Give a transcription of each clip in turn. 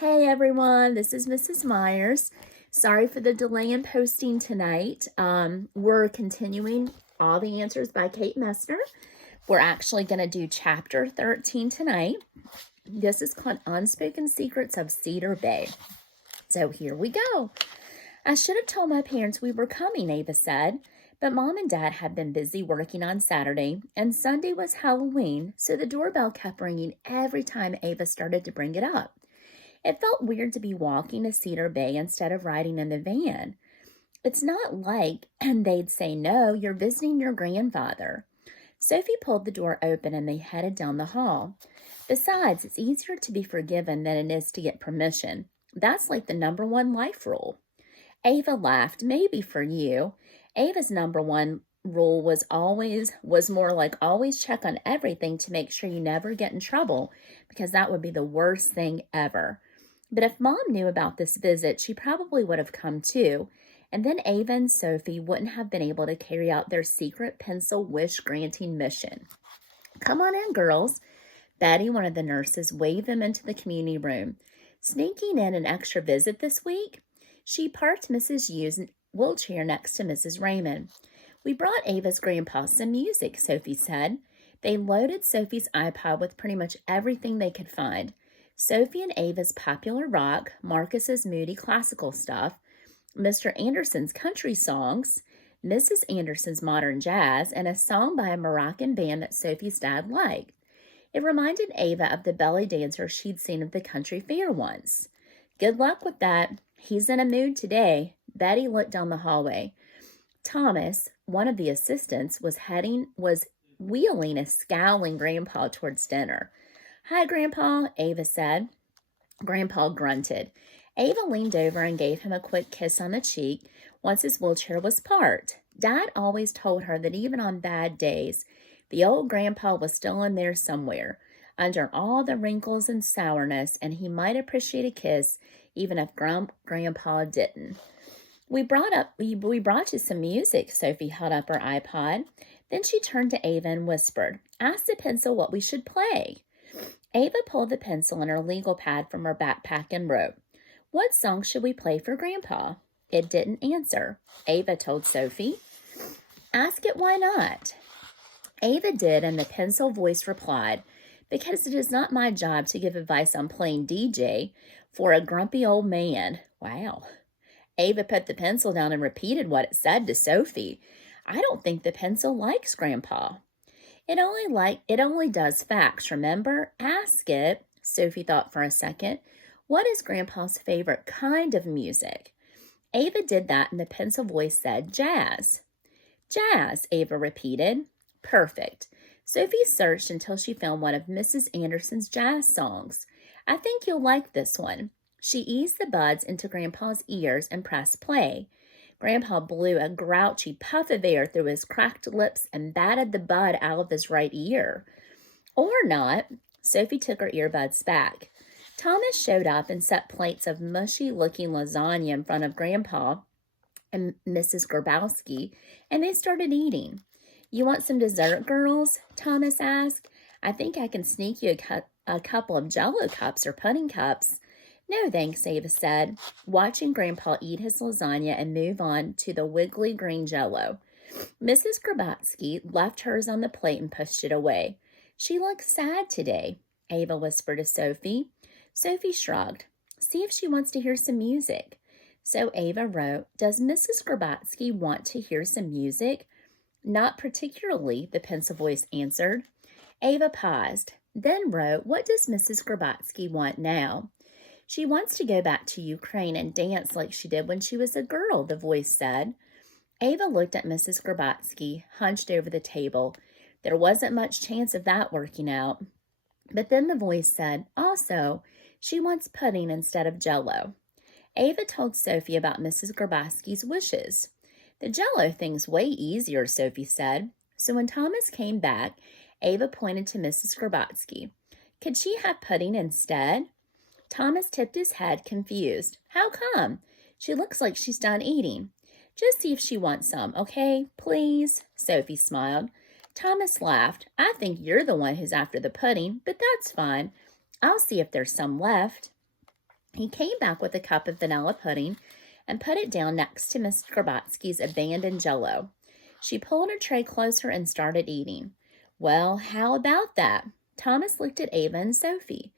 Hey everyone, this is Mrs. Myers. Sorry for the delay in posting tonight. We're continuing All the Answers by Kate Messner. We're actually going to do chapter 13 tonight. This is called Unspoken Secrets of Cedar Bay. So here we go. I should have told my parents we were coming, Ava said, but Mom and Dad had been busy working on Saturday, and Sunday was Halloween, so the doorbell kept ringing every time Ava started to bring it up. It felt weird to be walking to Cedar Bay instead of riding in the van. It's not like they'd say, no, you're visiting your grandfather. Sophie pulled the door open and they headed down the hall. Besides, it's easier to be forgiven than it is to get permission. That's like the number one life rule. Ava laughed. Maybe for you. Ava's number one rule was more like always check on everything to make sure you never get in trouble, because that would be the worst thing ever. But if Mom knew about this visit, she probably would have come too, and then Ava and Sophie wouldn't have been able to carry out their secret pencil wish-granting mission. Come on in, girls. Betty, one of the nurses, waved them into the community room. Sneaking in an extra visit this week? She parked Mrs. Yu's wheelchair next to Mrs. Raymond. We brought Ava's grandpa some music, Sophie said. They loaded Sophie's iPod with pretty much everything they could find. Sophie and Ava's popular rock, Marcus's moody classical stuff, Mr. Anderson's country songs, Mrs. Anderson's modern jazz, and a song by a Moroccan band that Sophie's dad liked. It reminded Ava of the belly dancer she'd seen at the country fair once. Good luck with that. He's in a mood today. Betty looked down the hallway. Thomas, one of the assistants, was wheeling a scowling grandpa towards dinner. Hi, Grandpa, Ava said. Grandpa grunted. Ava leaned over and gave him a quick kiss on the cheek once his wheelchair was parked. Dad always told her that even on bad days, the old grandpa was still in there somewhere, under all the wrinkles and sourness, and he might appreciate a kiss even if Grandpa didn't. We brought you some music, Sophie held up her iPod. Then she turned to Ava and whispered, ask the pencil what we should play. Ava pulled the pencil and her legal pad from her backpack and wrote, what song should we play for Grandpa? It didn't answer. Ava told Sophie, ask it why not. Ava did, and the pencil voice replied, because it is not my job to give advice on playing DJ for a grumpy old man. Wow. Ava put the pencil down and repeated what it said to Sophie. I don't think the pencil likes Grandpa. It only does facts, remember? Ask it. Sophie thought for a second. What is Grandpa's favorite kind of music? Ava did that, and the pencil voice said, jazz. Jazz, Ava repeated. Perfect. Sophie searched until she found one of Mrs. Anderson's jazz songs. I think you'll like this one. She eased the buds into Grandpa's ears and pressed play. Grandpa blew a grouchy puff of air through his cracked lips and batted the bud out of his right ear. Or not. Sophie took her earbuds back. Thomas showed up and set plates of mushy-looking lasagna in front of Grandpa and Mrs. Grabowski, and they started eating. You want some dessert, girls? Thomas asked. I think I can sneak you a couple of Jell-O cups or pudding cups. No, thanks, Ava said, watching Grandpa eat his lasagna and move on to the wiggly green Jell-O. Mrs. Grabowski left hers on the plate and pushed it away. She looks sad today, Ava whispered to Sophie. Sophie shrugged. See if she wants to hear some music. So Ava wrote, does Mrs. Grabowski want to hear some music? Not particularly, the pencil voice answered. Ava paused, then wrote, what does Mrs. Grabowski want now? She wants to go back to Ukraine and dance like she did when she was a girl, the voice said. Ava looked at Mrs. Grabowski, hunched over the table. There wasn't much chance of that working out. But then the voice said, also, she wants pudding instead of Jell-O. Ava told Sophie about Mrs. Grabowski's wishes. The Jell-O thing's way easier, Sophie said. So when Thomas came back, Ava pointed to Mrs. Grabowski. Could she have pudding instead? Thomas tipped his head, confused. How come? She looks like she's done eating. Just see if she wants some, okay? Please? Sophie smiled. Thomas laughed. I think you're the one who's after the pudding, but that's fine. I'll see if there's some left. He came back with a cup of vanilla pudding and put it down next to Miss Skrabatsky's abandoned jello. She pulled her tray closer and started eating. Well, how about that? Thomas looked at Ava and Sophie.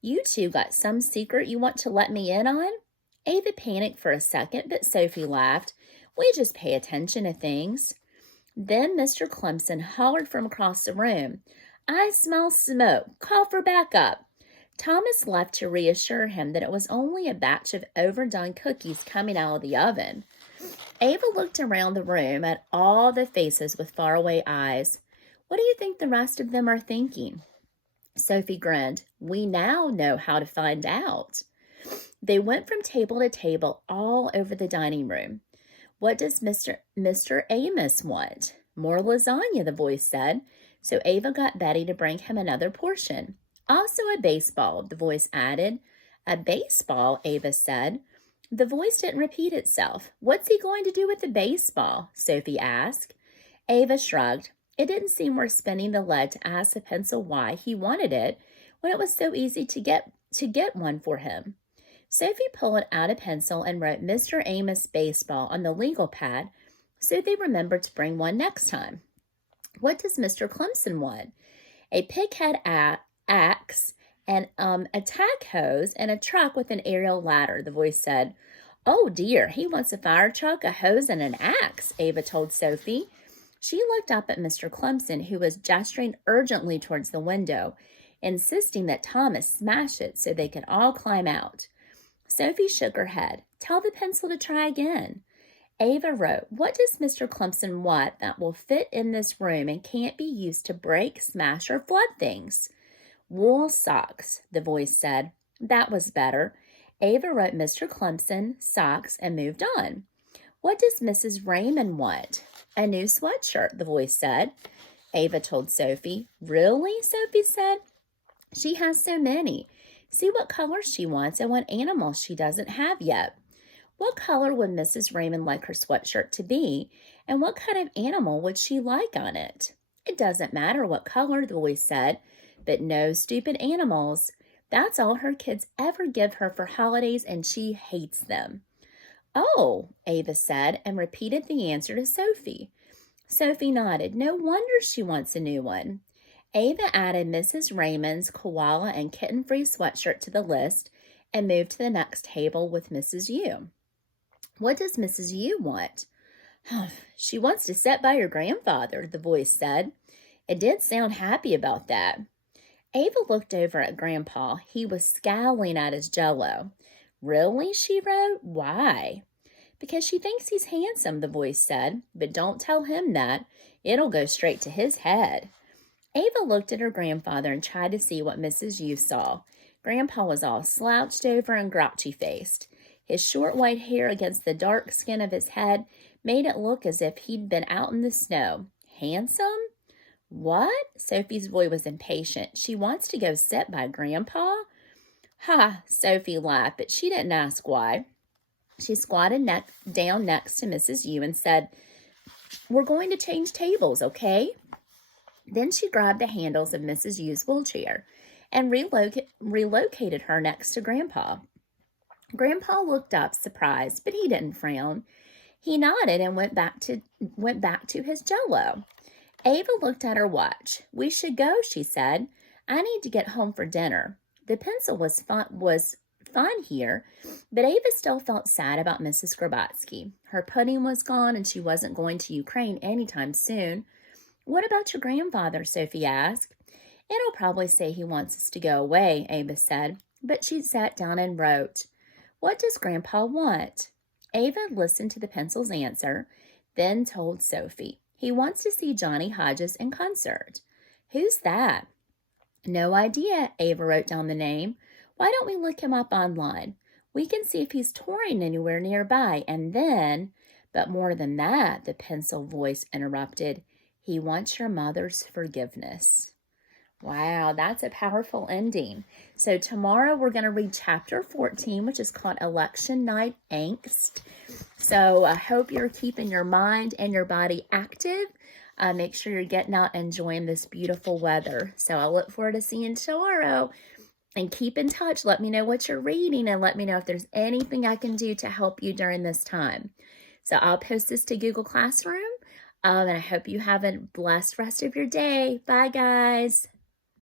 You two got some secret you want to let me in on? Ava panicked for a second, but Sophie laughed. We just pay attention to things. Then Mr. Clemson hollered from across the room. I smell smoke. Call for backup. Thomas left to reassure him that it was only a batch of overdone cookies coming out of the oven. Ava looked around the room at all the faces with faraway eyes. What do you think the rest of them are thinking? Sophie grinned. We now know how to find out. They went from table to table all over the dining room. What does Mr. Amos want? More lasagna, the voice said. So Ava got Betty to bring him another portion. Also a baseball, the voice added. A baseball, Ava said. The voice didn't repeat itself. What's he going to do with the baseball? Sophie asked. Ava shrugged. It didn't seem worth spinning the lead to ask the pencil why he wanted it when it was so easy to get one for him. Sophie pulled out a pencil and wrote Mr. Amos Baseball on the legal pad so they remembered to bring one next time. What does Mr. Clemson want? A pighead axe and a tack hose and a truck with an aerial ladder, the voice said. Oh dear, he wants a fire truck, a hose, and an axe, Ava told Sophie. She looked up at Mr. Clemson, who was gesturing urgently towards the window, insisting that Thomas smash it so they could all climb out. Sophie shook her head. Tell the pencil to try again. Ava wrote, What does Mr. Clemson want that will fit in this room and can't be used to break, smash, or flood things? Wool socks, the voice said. That was better. Ava wrote Mr. Clemson, socks, and moved on. What does Mrs. Raymond want? A new sweatshirt, the voice said. Ava told Sophie. Really? Sophie said. She has so many. See what colors she wants and what animals she doesn't have yet. What color would Mrs. Raymond like her sweatshirt to be, and what kind of animal would she like on it? It doesn't matter what color, the voice said, but no stupid animals. That's all her kids ever give her for holidays, and she hates them. Oh, Ava said, and repeated the answer to Sophie. Sophie nodded. No wonder she wants a new one. Ava added Mrs. Raymond's koala and kitten-free sweatshirt to the list and moved to the next table with Mrs. Yu. What does Mrs. Yu want? She wants to sit by her grandfather, the voice said. It did sound happy about that. Ava looked over at Grandpa. He was scowling at his jello. Really, she wrote. Why? Because she thinks he's handsome, the voice said. But don't tell him that. It'll go straight to his head. Ava looked at her grandfather and tried to see what Mrs. Yu saw. Grandpa was all slouched over and grouchy-faced. His short white hair against the dark skin of his head made it look as if he'd been out in the snow. Handsome? What? Sophie's voice was impatient. She wants to go sit by Grandpa? Ha! Sophie laughed, but she didn't ask why. She squatted down next to Mrs. Yu and said, We're going to change tables, okay? Then she grabbed the handles of Mrs. Yu's wheelchair and relocated her next to Grandpa. Grandpa looked up, surprised, but he didn't frown. He nodded and went back to his jello. Ava looked at her watch. We should go, she said. I need to get home for dinner. The pencil was fun here, but Ava still felt sad about Mrs. Skrabatsky. Her pudding was gone and she wasn't going to Ukraine anytime soon. What about your grandfather? Sophie asked. It'll probably say he wants us to go away, Ava said, but she sat down and wrote. What does Grandpa want? Ava listened to the pencil's answer, then told Sophie. He wants to see Johnny Hodges in concert. Who's that? No idea, Ava wrote down the name. Why don't we look him up online? We can see if he's touring anywhere nearby, and then, but more than that, the pencil voice interrupted. He wants your mother's forgiveness. Wow, that's a powerful ending. So tomorrow we're going to read chapter 14, which is called Election Night Angst. So I hope you're keeping your mind and your body active. Make sure you're getting out and enjoying this beautiful weather. So I look forward to seeing you tomorrow. And keep in touch. Let me know what you're reading and let me know if there's anything I can do to help you during this time. So I'll post this to Google Classroom. And I hope you have a blessed rest of your day. Bye, guys.